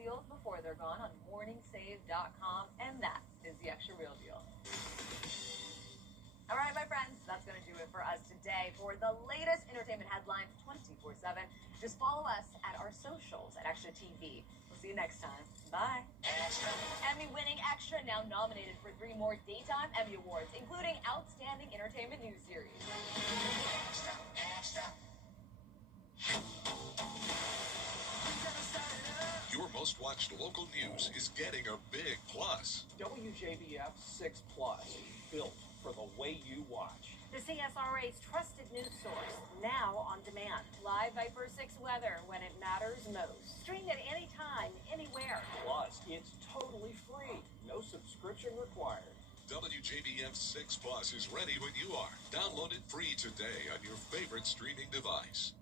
deals before they're gone on morningsave.com, and that is the extra real deal. All right, my friends, that's going to do it for us today. For the latest entertainment headlines 24/7, just follow us at our socials at Extra TV. We'll see you next time. Bye. Emmy-winning Extra now nominated for 3 more Daytime Emmy Awards, including Outstanding Entertainment News Series. Your most watched local news is getting a big plus. WJBF 6 Plus, built for the way you watch. The CSRA's trusted news source, now on demand. Live Viper 6 weather when it matters most. Streamed at any time, anywhere. Plus, it's totally free. No subscription required. WJBF 6 Plus is ready when you are. Download it free today on your favorite streaming device.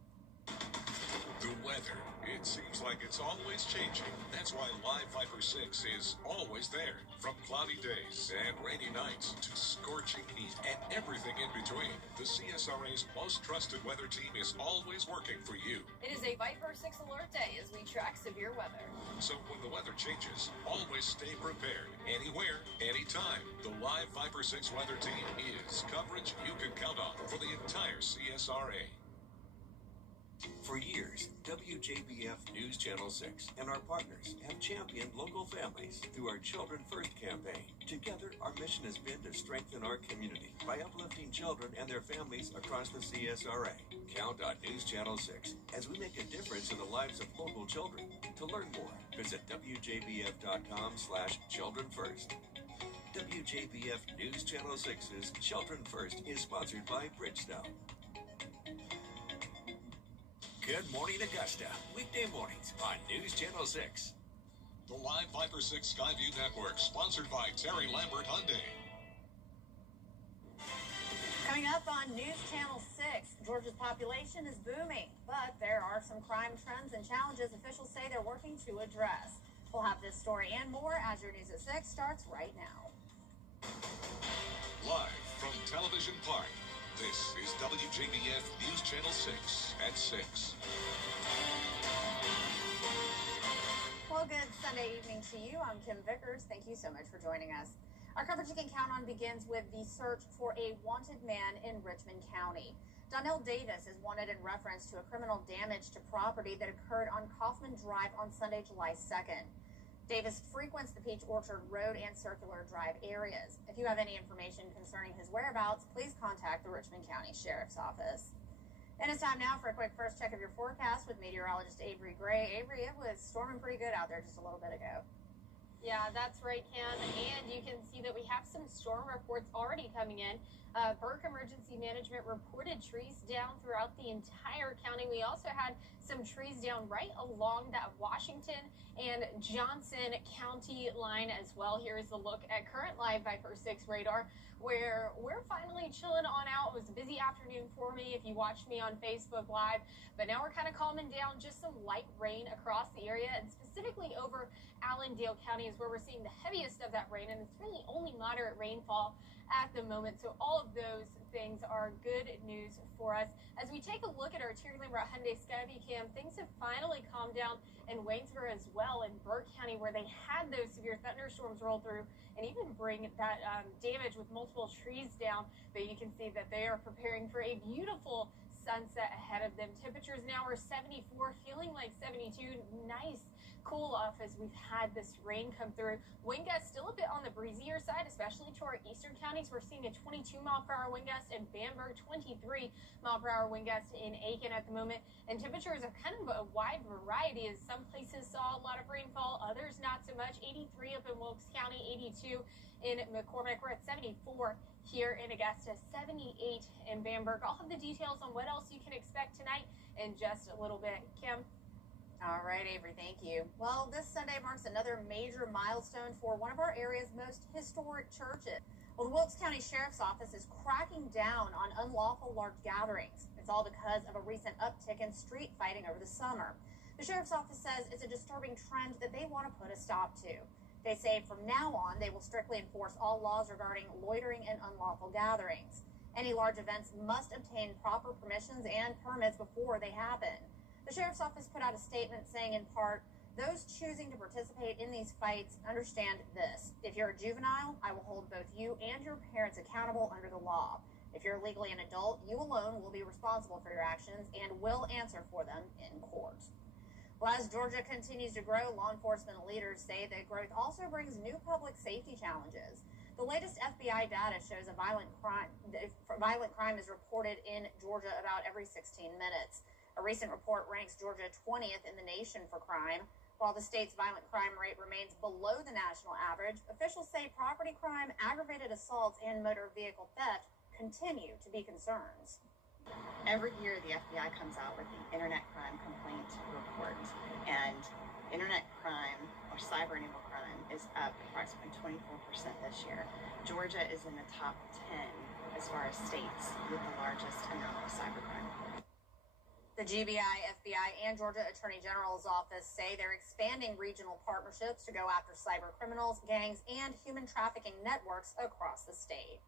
The weather, it seems like it's always changing. That's why Live Viper 6 is always there. From cloudy days and rainy nights to scorching heat and everything in between, the CSRA's most trusted weather team is always working for you. It is a Viper 6 alert day as we track severe weather. So when the weather changes, always stay prepared. Anywhere, anytime. The Live Viper 6 weather team is coverage you can count on for the entire CSRA. For years, WJBF News Channel 6 and our partners have championed local families through our Children First campaign. Together, our mission has been to strengthen our community by uplifting children and their families across the CSRA. Count on News Channel 6 as we make a difference in the lives of local children. To learn more, visit WJBF.com/childrenfirst. WJBF News Channel 6's Children First is sponsored by Bridgestone. Good morning, Augusta. Weekday mornings on News Channel 6. The Live Viper 6 Skyview Network, sponsored by Terry Lambert Hyundai. Coming up on News Channel 6, Georgia's population is booming, but there are some crime trends and challenges officials say they're working to address. We'll have this story and more as your News at 6 starts right now. Live from Television Park, this is WJBF News Channel 6 at 6. Well, good Sunday evening to you. I'm Kim Vickers. Thank you so much for joining us. Our coverage you can count on begins with the search for a wanted man in Richmond County. Donnell Davis is wanted in reference to a criminal damage to property that occurred on Kaufman Drive on Sunday, July 2nd. Davis frequents the Peach Orchard Road and Circular Drive areas. If you have any information concerning his whereabouts, please contact the Richmond County Sheriff's Office. And it's time now for a quick first check of your forecast with meteorologist Avery Gray. Avery, it was storming pretty good out there just a little bit ago. Yeah, that's right, Cam. And you can see that we have some storm reports already coming in. Burke Emergency Management reported trees down throughout the entire county. We also had some trees down right along that Washington and Johnson County line as well. Here is a look at current Live Viper 6 radar, where we're finally chilling on out. It was a busy afternoon for me if you watched me on Facebook Live, but now we're kind of calming down. Just some light rain across the area, and specifically over Allendale County is where we're seeing the heaviest of that rain, and it's really only moderate rainfall at the moment. So all of those things are good news for us. As we take a look at our Terry Lambert Hyundai Skyview Cam, things have finally calmed down in Waynesboro as well, in Burke County, where they had those severe thunderstorms roll through and even bring that damage with multiple trees down. But you can see that they are preparing for a beautiful sunset ahead of them. Temperatures now are 74, feeling like 72. Nice cool off as we've had this rain come through. Wind gusts still a bit on the breezier side, especially to our eastern counties. We're seeing a 22-mile-per-hour wind gust in Bamberg, 23-mile-per-hour wind gust in Aiken at the moment. And temperatures are kind of a wide variety, as some places saw a lot of rainfall, others not so much. 83 up in Wilkes County, 82 in McCormick. We're at 74 here in Augusta, 78 in Bamberg. I'll have the details on what else you can expect tonight in just a little bit. Kim? All right, Avery, thank you. Well, this Sunday marks another major milestone for one of our area's most historic churches. Well, the Wilkes County Sheriff's Office is cracking down on unlawful large gatherings. It's all because of a recent uptick in street fighting over the summer. The Sheriff's Office says it's a disturbing trend that they want to put a stop to. They say from now on, they will strictly enforce all laws regarding loitering and unlawful gatherings. Any large events must obtain proper permissions and permits before they happen. The Sheriff's Office put out a statement saying, in part, Those choosing to participate in these fights understand this. If you're a juvenile, I will hold both you and your parents accountable under the law. If you're legally an adult, you alone will be responsible for your actions and will answer for them in court. Well, as Georgia continues to grow, law enforcement leaders say that growth also brings new public safety challenges. The latest FBI data shows violent crime is reported in Georgia about every 16 minutes. A recent report ranks Georgia 20th in the nation for crime. While the state's violent crime rate remains below the national average, officials say property crime, aggravated assaults, and motor vehicle theft continue to be concerns. Every year, the FBI comes out with the Internet Crime Complaint Report, and Internet crime or cyber-enabled crime is up approximately 24% this year. Georgia is in the top 10 as far as states with the largest amount of cybercrime. The GBI, FBI, and Georgia Attorney General's office say they're expanding regional partnerships to go after cyber criminals, gangs, and human trafficking networks across the state.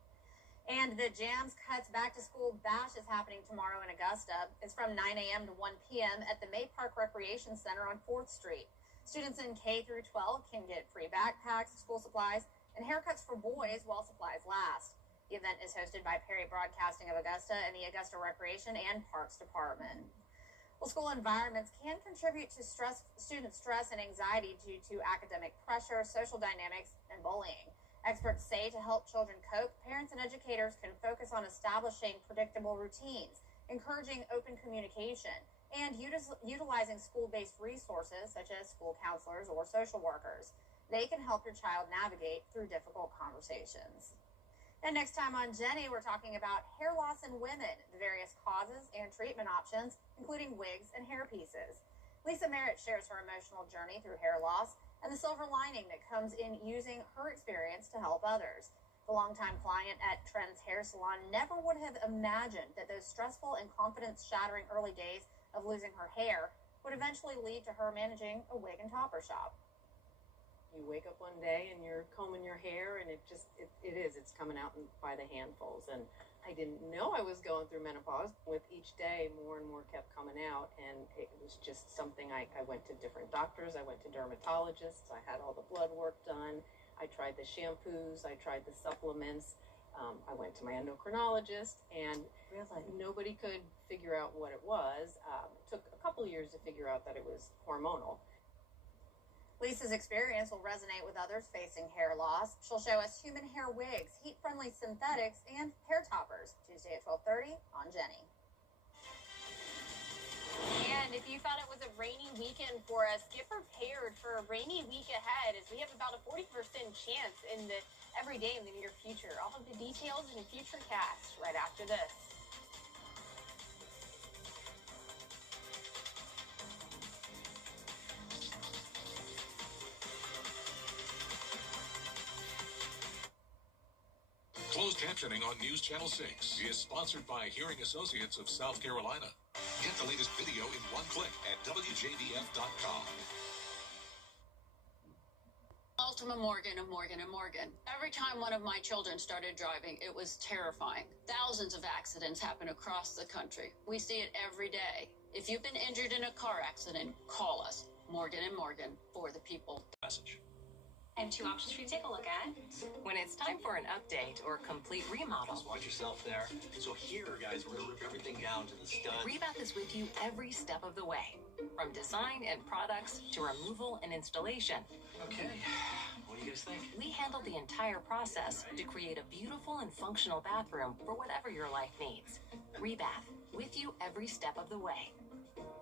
And the Jams Cuts Back to School Bash is happening tomorrow in Augusta. It's from 9 a.m. to 1 p.m. at the May Park Recreation Center on 4th Street. Students in K through 12 can get free backpacks, school supplies, and haircuts for boys while supplies last. The event is hosted by Perry Broadcasting of Augusta and the Augusta Recreation and Parks Department. Well, school environments can contribute to student stress and anxiety due to academic pressure, social dynamics, and bullying. Experts say to help children cope, parents and educators can focus on establishing predictable routines, encouraging open communication, and utilizing school-based resources such as school counselors or social workers. They can help your child navigate through difficult conversations. And next time on Jenny, we're talking about hair loss in women, the various causes and treatment options, including wigs and hair pieces. Lisa Merritt shares her emotional journey through hair loss and the silver lining that comes in using her experience to help others. The longtime client at Trent's Hair Salon never would have imagined that those stressful and confidence-shattering early days of losing her hair would eventually lead to her managing a wig and topper shop. You wake up one day and you're combing your hair and it's coming out by the handfuls. And I didn't know I was going through menopause. With each day, more and more kept coming out, and it was just something I went to different doctors. I went to dermatologists. I had all the blood work done. I tried the shampoos. I tried the supplements. I went to my endocrinologist, and nobody could figure out what it was. It took a couple of years to figure out that it was hormonal. Lisa's experience will resonate with others facing hair loss. She'll show us human hair wigs, heat-friendly synthetics, and hair toppers. Tuesday at 12:30 on Jenny. And if you thought it was a rainy weekend for us, get prepared for a rainy week ahead, as we have about a 40% chance in the every day in the near future. All of the details in Futurecast right after this. Closed captioning on News Channel 6 is sponsored by Hearing Associates of South Carolina. Get the latest video in one click at WJBF.com. Ultima Morgan of Morgan & Morgan. Every time one of my children started driving, it was terrifying. Thousands of accidents happen across the country. We see it every day. If you've been injured in a car accident, call us. Morgan & Morgan, for the people. Message. I have two options for you to take a look at. When it's time for an update or complete remodel, Just watch yourself there. So here, guys, we're gonna rip everything down to the stud. Rebath is with you every step of the way, from design and products to removal and installation. Okay, what do you guys think? We handle the entire process to create a beautiful and functional bathroom for whatever your life needs. Rebath, with you every step of the way.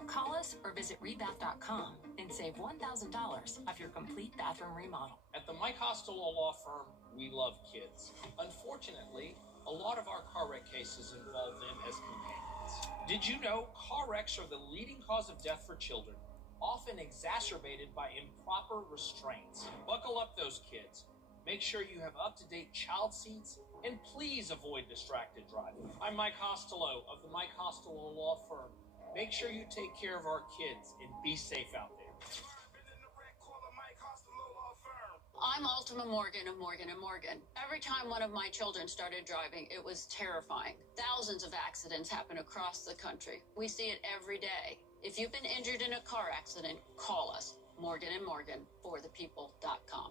Call us or visit rebath.com and save $1,000 off your complete bathroom remodel. At the Mike Costello Law Firm, we love kids. Unfortunately, a lot of our car wreck cases involve them as companions. Did you know car wrecks are the leading cause of death for children, often exacerbated by improper restraints? Buckle up those kids. Make sure you have up-to-date child seats, and please avoid distracted driving. I'm Mike Costello of the Mike Costello Law Firm. Make sure you take care of our kids and be safe out there. I'm Ultima Morgan of Morgan & Morgan. Every time one of my children started driving, it was terrifying. Thousands of accidents happen across the country. We see it every day. If you've been injured in a car accident, call us. Morgan & Morgan, forthepeople.com.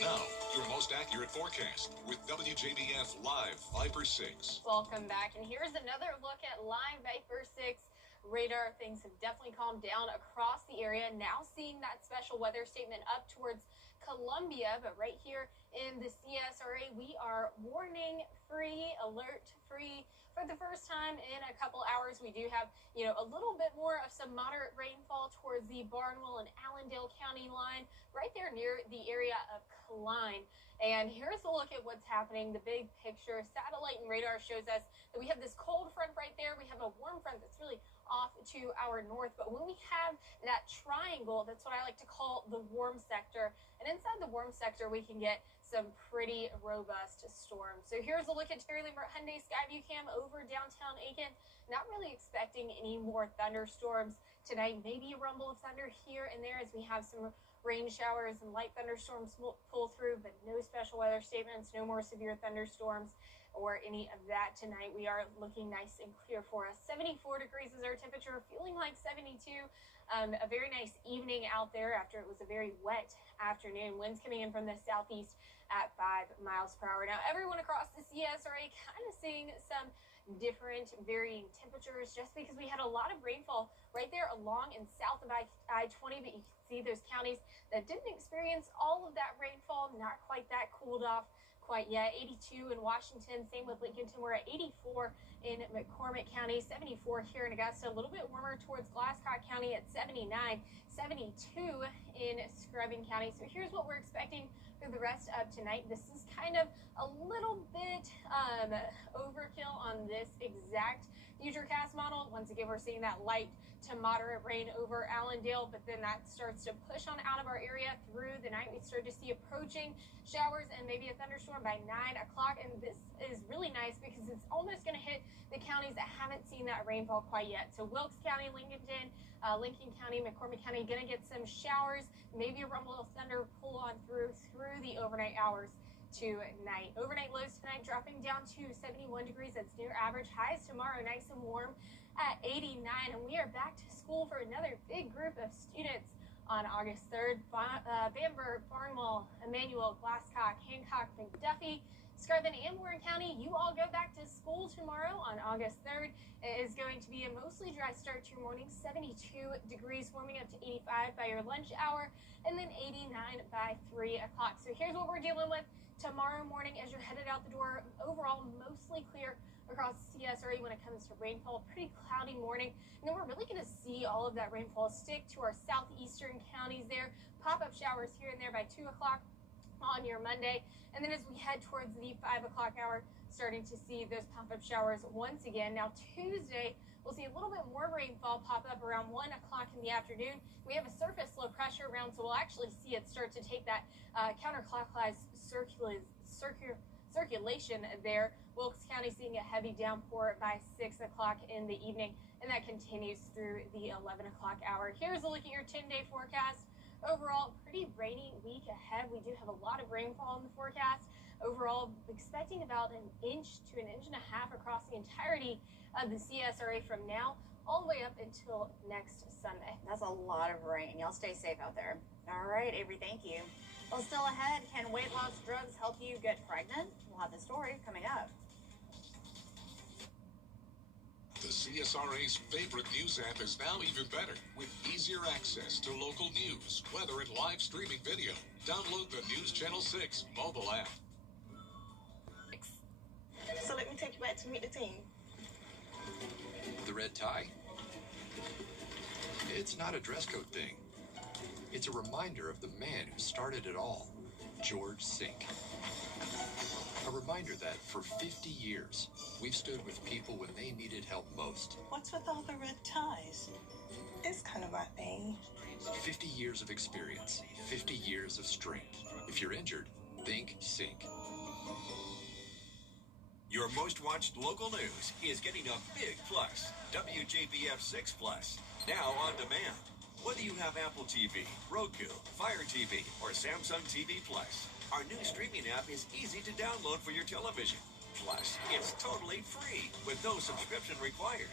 Now, your most accurate forecast with WJBF Live Viper 6. Welcome back, and here's another look at live Viper 6 radar. Things have definitely calmed down across the area. Now seeing that special weather statement up towards Columbia, but right here in the CSRA, we are warning free, alert free. For the first time in a couple hours, we do have, a little bit more of some moderate rainfall towards the Barnwell and Allendale County line, right there near the area of Klein. And here's a look at what's happening, the big picture. Satellite and radar shows us that we have this cold front right there. We have a warm front that's really off to our north. But when we have that triangle, that's what I like to call the warm sector. And inside the warm sector, we can get some pretty robust storms. So here's a look at Terry Lambert Hyundai Skyview Cam over downtown Aiken. Not really expecting any more thunderstorms tonight. Maybe a rumble of thunder here and there as we have some rain showers and light thunderstorms pull through, but no special weather statements, no more severe thunderstorms or any of that tonight. We are looking nice and clear for us. 74 degrees is our temperature, feeling like 72. A very nice evening out there after it was a very wet afternoon. Winds coming in from the southeast at 5 miles per hour. Now, everyone across the CSRA kind of seeing some different varying temperatures just because we had a lot of rainfall right there along and south of I-20, but you can see those counties that didn't experience all of that rainfall, not quite that cooled off quite yet. 82 in Washington, same with Lincolnton. We're at 84 in McCormick County, 74 here in Augusta, a little bit warmer towards Glasscock County at 79, 72 in Scrubbing County. So here's what we're expecting for the rest of tonight. This is kind of a little bit overkill on this exact Futurecast model. Once again, we're seeing that light to moderate rain over Allendale, but then that starts to push on out of our area through the night. We start to see approaching showers and maybe a thunderstorm by 9 o'clock, and this is really nice because it's almost going to hit the counties that haven't seen that rainfall quite yet. So Wilkes County, Lincoln County, McCormick County, going to get some showers, maybe a rumble of thunder pull on through the overnight hours tonight. Overnight lows tonight dropping down to 71 degrees. That's near average. Highs tomorrow nice and warm at 89. And we are back to school for another big group of students on August 3rd. Bamberg, Barnwell, Emmanuel, Glasscock, Hancock, McDuffie, Scrubbin, and Warren County, you all go back to school tomorrow on August 3rd. It is going to be a mostly dry start to your morning, 72 degrees, warming up to 85 by your lunch hour, and then 89 by 3 o'clock. So here's what we're dealing with tomorrow morning as you're headed out the door. Overall, mostly clear across the CSRA when it comes to rainfall. Pretty cloudy morning. And then we're really going to see all of that rainfall stick to our southeastern counties there. Pop-up showers here and there by 2 o'clock on your Monday. And then as we head towards the 5 o'clock hour, starting to see those pop-up showers once again. Now Tuesday, we'll see a little bit more rainfall pop up around 1 o'clock in the afternoon. We have a surface low pressure around, so we'll actually see it start to take that counterclockwise circulation there. Wilkes County seeing a heavy downpour by 6 o'clock in the evening, and that continues through the 11 o'clock hour. Here's a look at your 10-day forecast. Overall, pretty rainy week ahead. We do have a lot of rainfall in the forecast. Overall, expecting about an inch to an inch and a half across the entirety of the CSRA from now all the way up until next Sunday. That's a lot of rain. Y'all stay safe out there. All right, Avery, thank you. Well, still ahead, can weight loss drugs help you get pregnant? We'll have the story coming up. The CSRA's favorite news app is now even better with easier access to local news, weather, and live streaming video. Download the News Channel 6 mobile app. So let me take you back to meet the team. The red tie? It's not a dress code thing. It's a reminder of the man who started it all, George Sink. A reminder that for 50 years, we've stood with people when they needed help most. What's with all the red ties? It's kind of our thing. 50 years of experience, 50 years of strength. If you're injured, think Sink. Your most watched local news is getting a big plus. WJBF 6 Plus, now on demand. Whether you have Apple TV, Roku, Fire TV, or Samsung TV Plus, our new streaming app is easy to download for your television. Plus, it's totally free with no subscription required.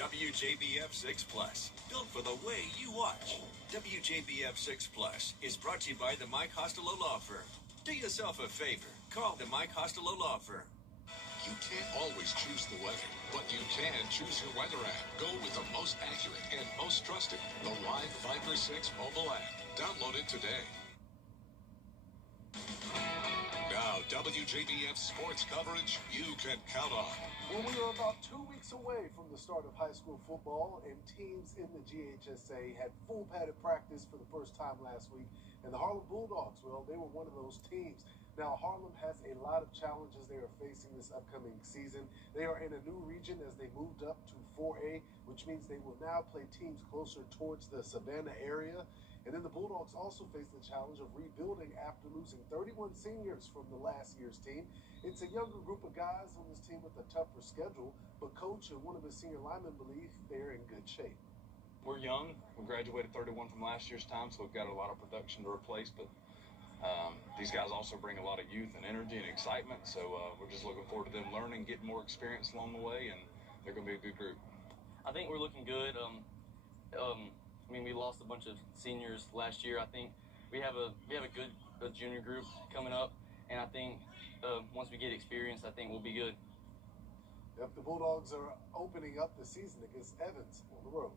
WJBF 6 Plus, built for the way you watch. WJBF 6 Plus is brought to you by the Mike Costello Law Firm. Do yourself a favor. Call the Mike Costello Law Firm. You can't always choose the weather, but you can choose your weather app. Go with the most accurate and most trusted, the Live Viper 6 mobile app. Download it today. Now, WJBF sports coverage you can count on. Well, we are about 2 weeks away from the start of high school football, and teams in the GHSA had full padded practice for the first time last week. And the Harlem Bulldogs, well, they were one of those teams. Now, Harlem has a lot of challenges they are facing this upcoming season. They are in a new region as they moved up to 4A, which means they will now play teams closer towards the Savannah area. And then the Bulldogs also face the challenge of rebuilding after losing 31 seniors from the last year's team. It's a younger group of guys on this team with a tougher schedule, but coach and one of his senior linemen believe they're in good shape. We're young. We graduated 31 from last year's time, so we've got a lot of production to replace, but these guys also bring a lot of youth and energy and excitement, so we're just looking forward to them learning, getting more experience along the way, and they're going to be a good group. I think we're looking good. I mean, we lost a bunch of seniors last year. I think we have a good junior group coming up, and I think once we get experience, I think we'll be good. Yep, the Bulldogs are opening up the season against Evans on the road.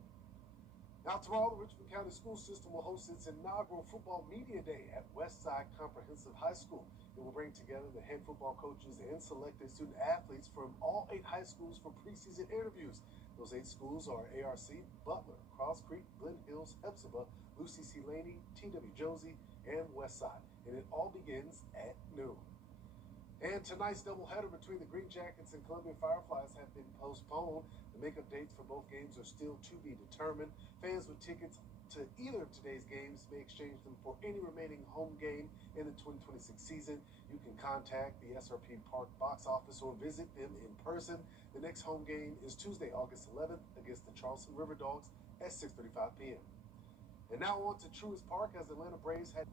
Now tomorrow, the Richmond County School System will host its inaugural Football Media Day at Westside Comprehensive High School. It will bring together the head football coaches and selected student athletes from all 8 high schools for preseason interviews. Those 8 schools are ARC, Butler, Cross Creek, Glen Hills, Hepzibah, Lucy C. Laney, T.W. Josie, and Westside. And it all begins at noon. And tonight's doubleheader between the Green Jackets and Columbia Fireflies have been postponed. The makeup dates for both games are still to be determined. Fans with tickets to either of today's games may exchange them for any remaining home game in the 2026 season. You can contact the SRP Park box office or visit them in person. The next home game is Tuesday, August 11th against the Charleston River Dogs at 6:35 p.m. And now on to Truist Park as Atlanta Braves had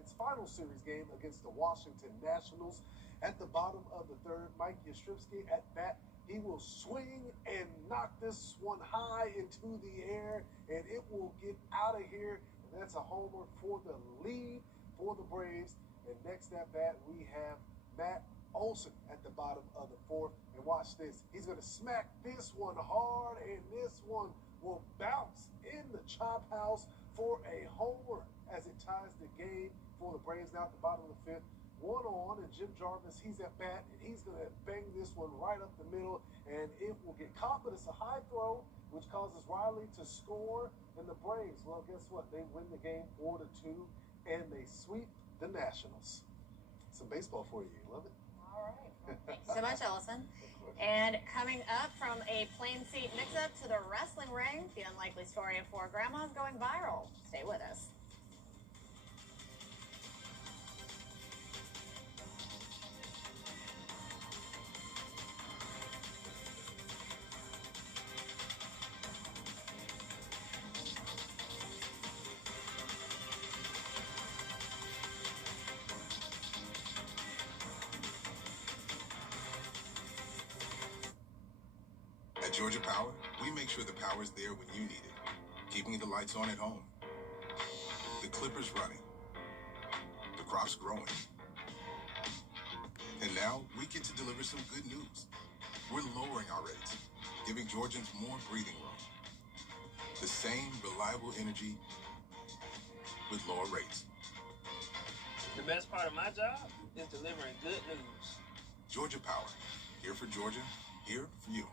its final series game against the Washington Nationals. At the bottom of the third, Mike Yastrzemski at bat. He will swing and knock this one high into the air, and it will get out of here. And that's a homer for the lead for the Braves. And next at bat, we have Matt Olson at the bottom of the fourth. And watch this. He's going to smack this one hard, and this one will bounce in the chop house for a homer as it ties the game for the Braves. Now at the bottom of the fifth, 1 on, and Jim Jarvis, he's at bat, and he's going to bang this one right up the middle, and it will get caught, but it's a high throw, which causes Riley to score, and the Braves, well, guess what? They win the game 4-2, and they sweep the Nationals. Some baseball for you. You love it? All right. Well, thank you so much, Ellison. And coming up from a plain seat mix-up to the wrestling ring, the unlikely story of 4 grandmas going viral. Stay with us. At Georgia Power, we make sure the power's there when you need it, keeping the lights on at home, the clippers running, the crops growing. And now we get to deliver some good news. We're lowering our rates, giving Georgians more breathing room. The same reliable energy with lower rates. The best part of my job is delivering good news. Georgia Power, here for Georgia, here for you.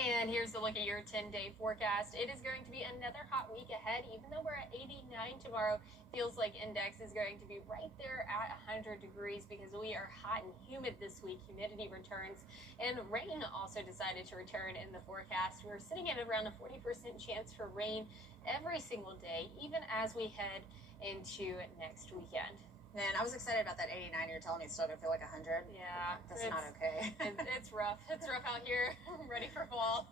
And here's a look at your 10-day forecast. It is going to be another hot week ahead. Even though we're at 89 tomorrow, feels like index is going to be right there at 100 degrees because we are hot and humid this week. Humidity returns, and rain also decided to return in the forecast. We're sitting at around a 40% chance for rain every single day, even as we head into next weekend. Man, I was excited about that 89. You're telling me it's still going to feel like 100? Yeah. That's not okay. It's rough. It's rough out here. I'm ready for fall.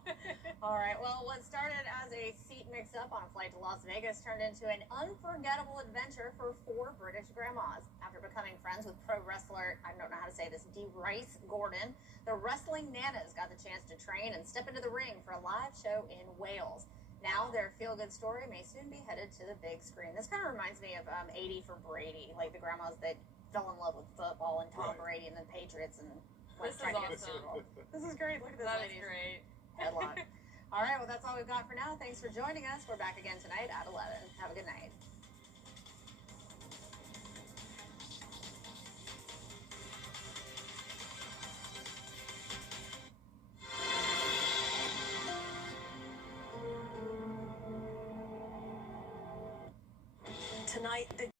All right. Well, what started as a seat mix-up on a flight to Las Vegas turned into an unforgettable adventure for 4 British grandmas. After becoming friends with pro wrestler, I don't know how to say this, DeRice Gordon, the wrestling nanas got the chance to train and step into the ring for a live show in Wales. Now their feel-good story may soon be headed to the big screen. This kind of reminds me of 80 for Brady, like the grandmas that fell in love with football and Tom Brady and the Patriots and This is awesome. This is great. Look at this. That is great. Headlock. All right, well, that's all we've got for now. Thanks for joining us. We're back again tonight at 11. Have a good night. Tonight, the